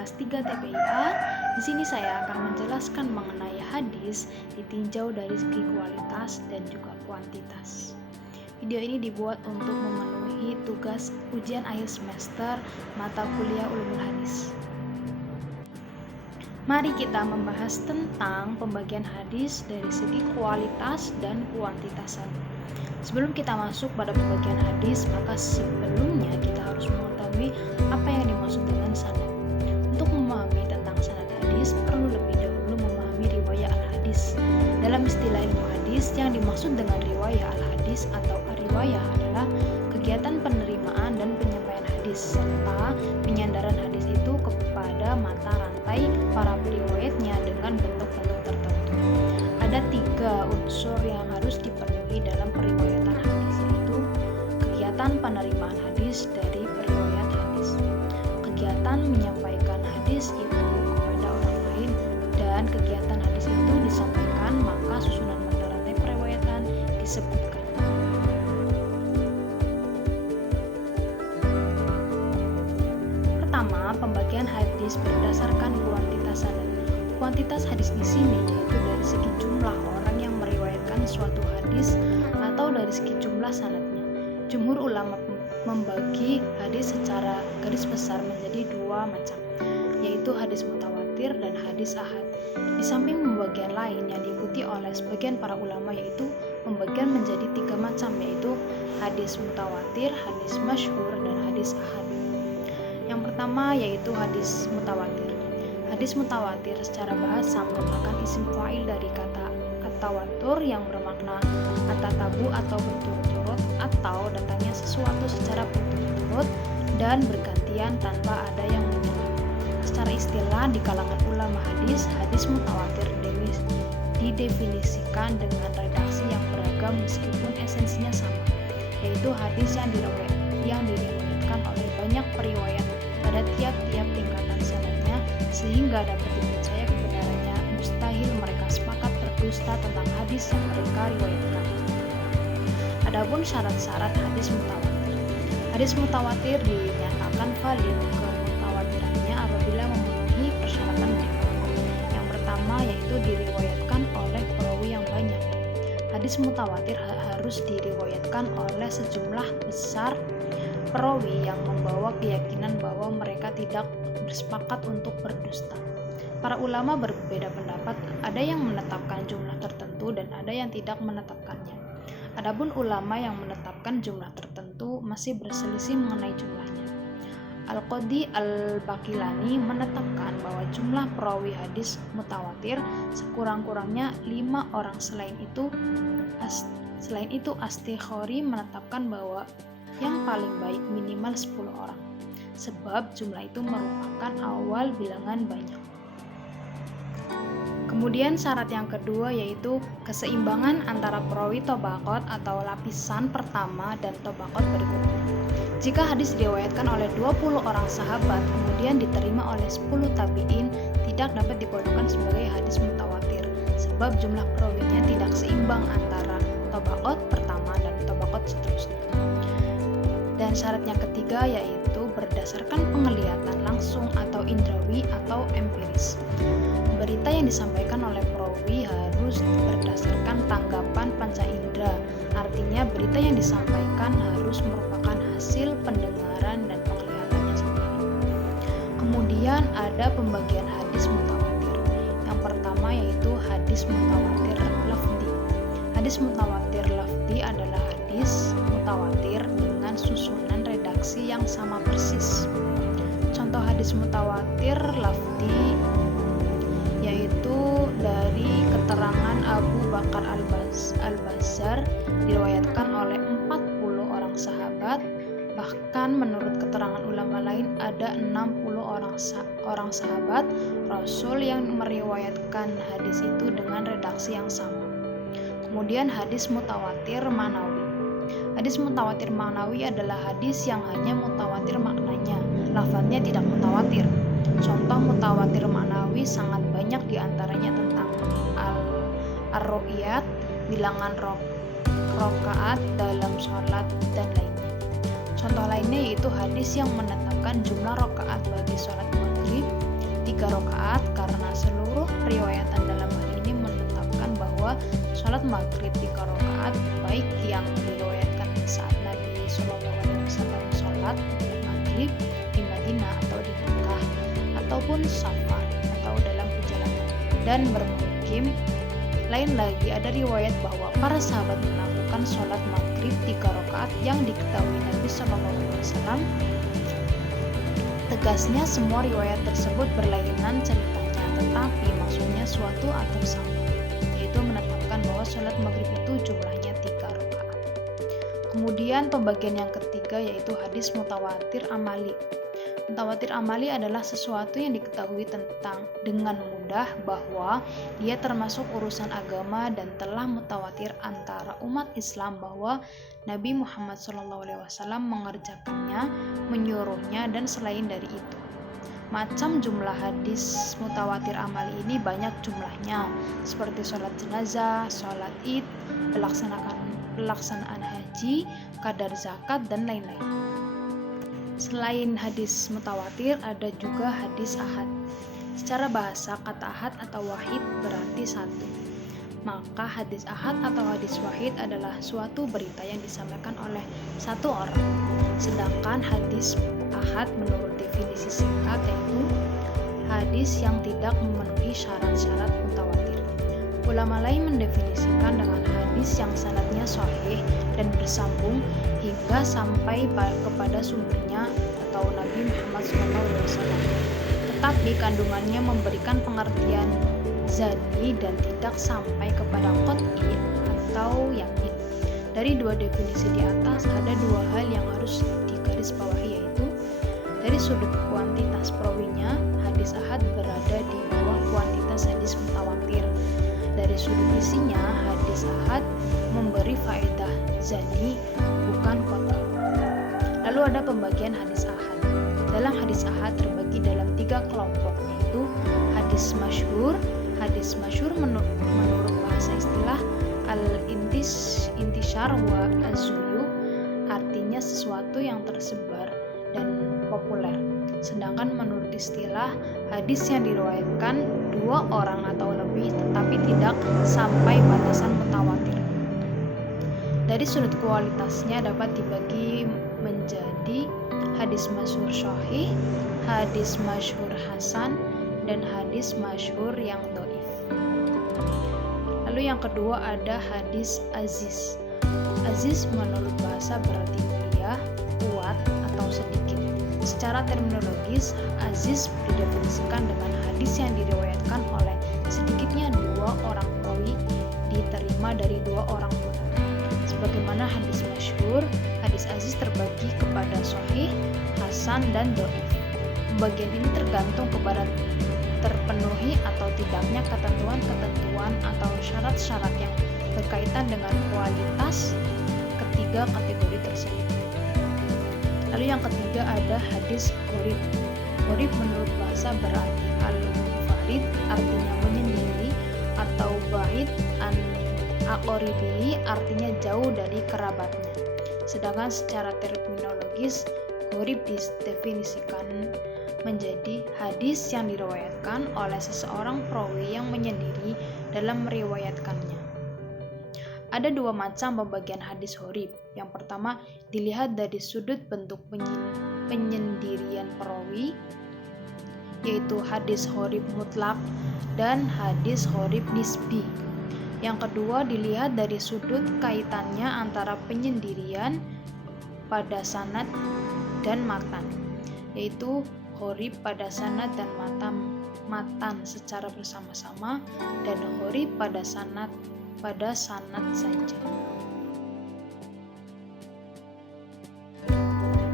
kelas 3 TPIA. Di sini saya akan menjelaskan mengenai hadis ditinjau dari segi kualitas dan juga kuantitas. Video ini dibuat untuk memenuhi tugas ujian akhir semester mata kuliah Ulumul Hadis. Mari kita membahas tentang pembagian hadis dari segi kualitas dan kuantitasan. Sebelum kita masuk pada pembagian hadis, maka sebelumnya kita harus mengetahui apa yang dimaksud dengan sanad. Untuk memahami tentang sanad hadis, perlu lebih dahulu memahami riwayah al-hadis. Dalam istilah ilmu hadis, yang dimaksud dengan riwayah al-hadis atau riwayah adalah kegiatan penerimaan dan penyampaian hadis serta penyandaran hadis itu kepada mata rantai para periwayatnya dengan bentuk-bentuk tertentu. Ada 3 unsur yang harus dipenuhi dalam periwayatan hadis, yaitu kegiatan penerimaan hadis dari periwayat hadis, kegiatan menyampaikan hadis itu kepada orang lain, dan kegiatan hadis itu disampaikan, maka susunan mata rantai periwayatan disebutkan. Pertama, pembagian hadis berdasarkan kuantitas sanad. Kuantitas hadis di sini yaitu dari segi jumlah orang yang meriwayatkan suatu hadis atau dari segi jumlah sanadnya. Jumhur ulama membagi hadis secara garis besar menjadi 2 macam, yaitu hadis mutawatir dan hadis ahad. Di samping pembagian lain yang diikuti oleh sebagian para ulama, yaitu pembagian menjadi 3 macam, yaitu hadis mutawatir, hadis masyhur, dan hadis ahad. Yang pertama yaitu hadis mutawatir. Hadis mutawatir secara bahasa merupakan isim fa'il dari kata tawatur yang bermakna atatabu atau berturut-turut, atau datangnya sesuatu secara berturut-turut dan bergantian tanpa ada yang menyela. Secara istilah di kalangan ulama hadis, hadis mutawatir didefinisikan dengan redaksi yang beragam meskipun esensinya sama, yaitu hadis yang diriwayatkan oleh banyak periwayat pada tiap-tiap tingkatan sanadnya sehingga dapat dipercaya kebenarannya, mustahil mereka sepakat berdusta tentang hadis yang mereka riwayatkan. Adapun syarat-syarat hadis mutawatir. Hadis mutawatir dinyatakan valid kemutawatirannya apabila memenuhi persyaratan berikut. Yang pertama yaitu diriwayatkan oleh perawi yang banyak. Hadis mutawatir harus diriwayatkan oleh sejumlah besar perawi yang membawa keyakinan bahwa mereka tidak bersepakat untuk berdusta. Para ulama berbeda pendapat, ada yang menetapkan jumlah tertentu dan ada yang tidak menetapkannya. Adapun ulama yang menetapkan jumlah tertentu masih berselisih mengenai jumlahnya. Al-Qadhi Al-Baqilani menetapkan bahwa jumlah perawi hadis mutawatir sekurang-kurangnya 5 orang. Selain itu Astikhori menetapkan bahwa yang paling baik minimal 10 orang, sebab jumlah itu merupakan awal bilangan banyak. Kemudian syarat yang kedua yaitu keseimbangan antara perawi tobaqot atau lapisan pertama dan tobaqot berikutnya. Jika hadis diriwayatkan oleh 20 orang sahabat kemudian diterima oleh 10 tabi'in, tidak dapat digolongkan sebagai hadis mutawatir, sebab jumlah perawinya tidak seimbang antara tobaqot pertama dan tobaqot seterusnya. Dan syarat yang ketiga yaitu berdasarkan penglihatan langsung atau indrawi atau empiris. Berita yang disampaikan oleh perawi harus berdasarkan tanggapan panca indera. Artinya berita yang disampaikan harus merupakan hasil pendengaran dan penglihatannya sendiri. Kemudian ada pembagian hadis mutawatir. Yang pertama yaitu hadis mutawatir lafzi. Hadis mutawatir lafzi adalah hadis mutawatir dengan susunan redaksi yang sama persis. Contoh hadis mutawatir lafzi yaitu dari keterangan Abu Bakar Al-Bazzar diriwayatkan oleh 40 orang sahabat, bahkan menurut keterangan ulama lain ada 60 orang sahabat Rasul yang meriwayatkan hadis itu dengan redaksi yang sama. Kemudian hadis mutawatir ma'nawi. Hadis mutawatir ma'nawi adalah hadis yang hanya mutawatir maknanya, lafadznya tidak mutawatir. Contoh mutawatir ma'nawi sangat banyak diantaranya tentang ar-ru'yat, bilangan rakaat dalam sholat, dan lainnya. Contoh lainnya yaitu hadis yang menetapkan jumlah rakaat bagi sholat maghrib rakaat karena seluruh riwayatan dalam hal ini menetapkan bahwa sholat maghrib 3 rakaat, baik yang diriwayatkan saat Nabi SAW sholat maghrib di Madinah atau di Mekah, ataupun safar atau dalam perjalanan dan bermukim. Lain lagi ada riwayat bahwa para sahabat melakukan sholat maghrib 3 rakaat yang diketahui Nabi SAW. Tegasnya semua riwayat tersebut berlainan ceritanya, tetapi maksudnya suatu atau sama, yaitu menetapkan bahwa sholat maghrib itu jumlahnya 3 rakaat. Kemudian pembagian yang ketiga yaitu hadis mutawatir amali. Mutawatir amali adalah sesuatu yang diketahui dengan mudah bahwa dia termasuk urusan agama dan telah mutawatir antara umat Islam bahwa Nabi Muhammad SAW mengerjakannya, menyuruhnya, dan selain dari itu. Macam jumlah hadis mutawatir amali ini banyak jumlahnya, seperti sholat jenazah, sholat id, pelaksanaan haji, kadar zakat, dan lain-lain. Selain hadis mutawatir, ada juga hadis ahad. Secara bahasa, kata ahad atau wahid berarti satu. Maka hadis ahad atau hadis wahid adalah suatu berita yang disampaikan oleh satu orang. Sedangkan hadis ahad menurut definisi singkat yaitu hadis yang tidak memenuhi syarat-syarat mutawatir. Ulama lain mendefinisikan dengan hadis yang sanadnya sahih dan bersambung hingga sampai kepada sumbernya atau Nabi Muhammad SAW. Tetapi kandungannya memberikan pengertian zani dan tidak sampai kepada qat'i atau yakin. Dari dua definisi di atas ada dua hal yang harus digarisbawahi, yaitu dari sudut kuantitas perawinya hadis ahad berada di bawah kuantitas hadis mutawatir. Dari sudut isinya hadis ahad memberi faedah zani bukan qat'i. Lalu ada pembagian hadis ahad. Dalam hadis ahad terbagi dalam 3 kelompok, yaitu hadis masyhur. Hadis masyhur menurut bahasa istilah al-intishar wa az-zuyu, artinya sesuatu yang tersebar dan populer. Sedangkan menurut istilah hadis yang diriwayatkan 2 orang atau lebih tetapi tidak sampai batasan mutawatir. Dari sudut kualitasnya dapat dibagi menjadi hadis masyhur sahih, hadis masyhur hasan, dan hadis masyhur yang dhaif. Lalu yang kedua ada hadis aziz. Aziz menurut bahasa berarti mulia, kuat, atau sedikit. Secara terminologis, aziz didefinisikan dengan hadis yang diriwayatkan oleh sedikitnya 2 orang perawi diterima dari 2 orang pun. Sebagaimana hadis masyhur, hadis aziz terbagi kepada sahih, hasan, dan dhaif. Pembagian ini tergantung kepada terpenuhi atau tidaknya ketentuan-ketentuan atau syarat-syarat yang berkaitan dengan kualitas ketiga kategori tersebut. Lalu yang ketiga ada hadis gharib. Gharib menurut bahasa berarti al-munfarid, artinya menyendiri, atau ba'id an aqribihi, artinya jauh dari kerabatnya. Sedangkan secara terminologis, gharib didefinisikan menjadi hadis yang diriwayatkan oleh seseorang perawi yang menyendiri dalam meriwayatkannya. Ada 2 macam pembagian hadis gharib. Yang pertama, dilihat dari sudut bentuk penyendirian perawi, yaitu hadis gharib mutlak dan hadis gharib nisbi. Yang kedua, dilihat dari sudut kaitannya antara penyendirian pada sanad dan matan, yaitu gharib pada sanad dan matan secara bersama-sama, dan gharib pada sanad saja.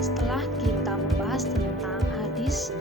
Setelah kita membahas tentang hadis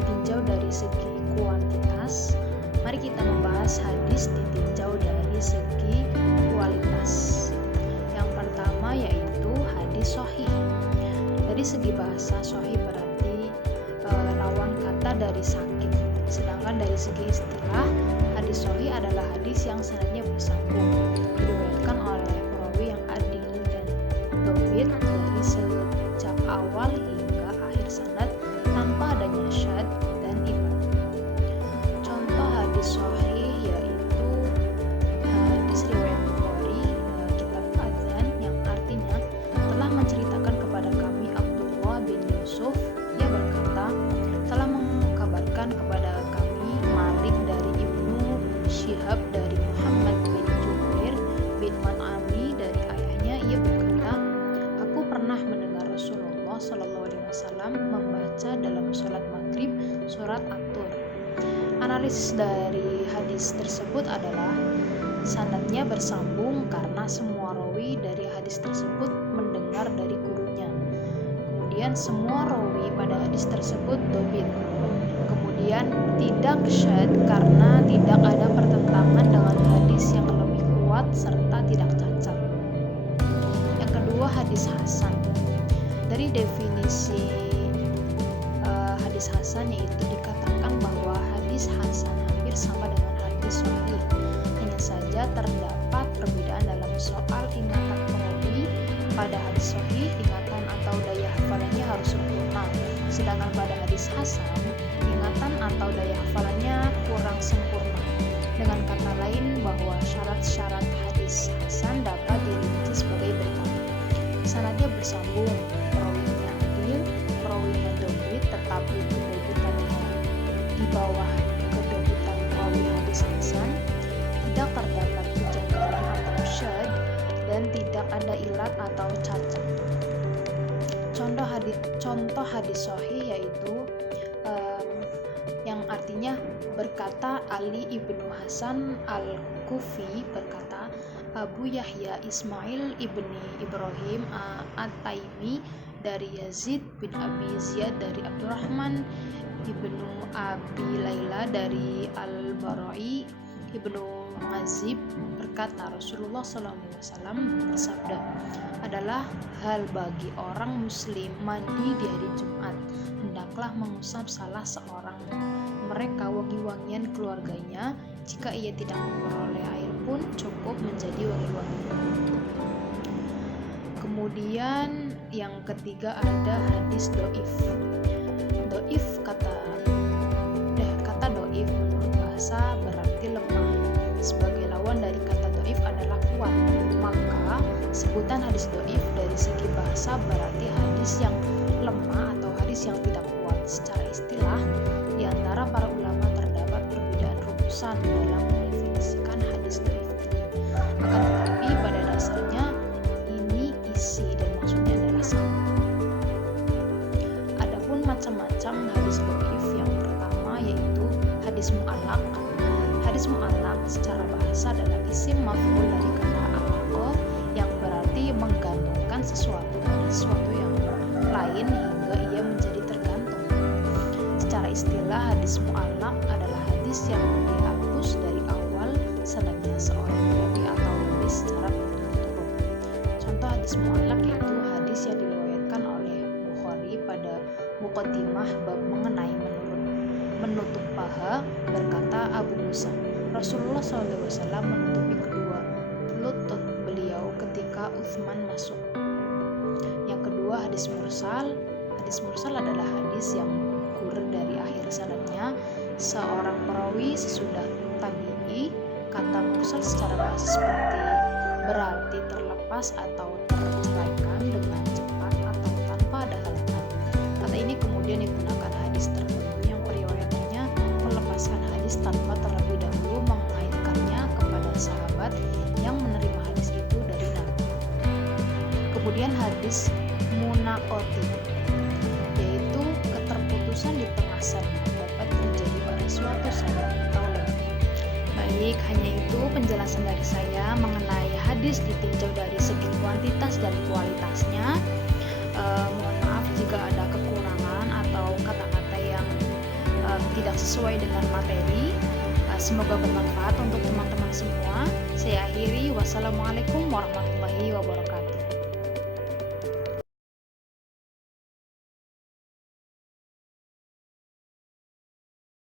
ditinjau dari segi kuantitas, mari kita membahas hadis ditinjau dari segi kualitas. Yang pertama yaitu hadis sahih. Dari segi bahasa, sahih berarti lawan kata dari sakit. Sedangkan dari segi istilah, hadis sahih adalah hadis yang sanadnya bersambung, diriwayatkan oleh perawi yang adil dan dhabit dari sejak awal hingga akhir sanad tanpa adanya syadz dan ibad. meriwayatkan kepada kami Malik dari Ibnu Syihab dari Muhammad bin Jubair bin Man'ami dari ayahnya, ia berkata, aku pernah mendengar Rasulullah SAW membaca dalam sholat maghrib surat At-Tur. Analisis dari hadis tersebut adalah sanadnya bersambung karena semua rawi dari hadis tersebut mendengar dari gurunya. Kemudian semua rawi pada hadis tersebut dobit. Kemudian tidak syad karena tidak ada pertentangan dengan hadis yang lebih kuat serta tidak cacat. Yang kedua, hadis hasan. Dari definisi hadis hasan yaitu dikatakan bahwa hadis hasan hampir sama dengan hadis sahih. Hanya saja terdapat perbedaan dalam soal ingatan perawi. Pada hadis sahih, ingatan atau daya hafalannya harus sempurna, sedangkan pada hadis hasan, ingatan atau daya hafalannya kurang sempurna. Dengan kata lain, bahwa syarat-syarat hadis hasan dapat dirinci sebagai berikut. Sanadnya bersambung, perawinya adil, perawinya dobit, tetapi kedobitannya di bawah kedobitan perawi hadis hasan, tidak terdapat kejanggalan atau syad, dan tidak ada ilat atau cacat. Contoh hadis sahih yaitu yang artinya berkata Ali ibnu Hasan al-Kufi berkata, Abu Yahya Ismail ibni Ibrahim at-Taimi dari Yazid bin Abi Ziyad dari Abdurrahman ibnu Abi Laila dari Al-Bara'i ibnu Mazib berkata, Rasulullah SAW bersabda, adalah hal bagi orang muslim mandi di hari Jumat, hendaklah mengusap salah seorang mereka wangi-wangian keluarganya, jika ia tidak memperoleh air pun cukup menjadi wangi-wangian. Kemudian yang ketiga ada hadis do'if. Do'if kata do'if menurut bahasa berarti lemah. Sebagai lawan dari kata do'if adalah kuat. Maka sebutan hadis do'if dari segi bahasa berarti hadis yang lemah atau hadis yang tidak kuat. Secara istilah, di antara para ulama terdapat perbedaan rumusan dalam mendefinisikan hadis do'if ini. Akan tetapi pada dasarnya ini isi dan maksudnya adalah sama. Adapun macam-macam hadis do'if, yang pertama yaitu hadis mu'allaq. Hadis mu'allaq secara bahasa adalah isim maf'ul dari kata alaqa yang berarti menggantungkan sesuatu pada sesuatu yang lain hingga ia menjadi tergantung. Secara istilah, hadis mu'allaq adalah hadis yang dihapus dari awal sanadnya seorang perawi atau lebih secara berturut-turut. Contoh hadis mu'allaq yaitu hadis yang diriwayatkan oleh Bukhari pada muqaddimah bab mengenai menutup paha, berkata Abu Musa, Rasulullah SAW menutupi kedua lutut beliau ketika Utsman masuk. Yang kedua, hadis mursal. Hadis mursal adalah hadis yang gugur dari akhir sanadnya seorang perawi sesudah tabi'i. Kata mursal secara bahasa seperti berarti terlepas atau terceraikan dengan cepat atau tanpa ada halangan. Kata ini kemudian digunakan hadis tertentu yang periwayatannya melepaskan hadis tanpa terlebih dahulu mengaitkannya kepada sahabat yang menerima hadis itu dari Nabi. Kemudian hadis munaqati, yaitu keterputusan di tengah sanad dapat terjadi pada suatu sanad atau lebih. Baik, hanya itu penjelasan dari saya mengenai hadis ditinjau dari segi kuantitas dan kualitasnya. Mohon maaf jika ada kekurangan atau kata-kata yang tidak sesuai dengan materi. Semoga bermanfaat untuk teman-teman semua. Saya akhiri, wassalamualaikum warahmatullahi wabarakatuh.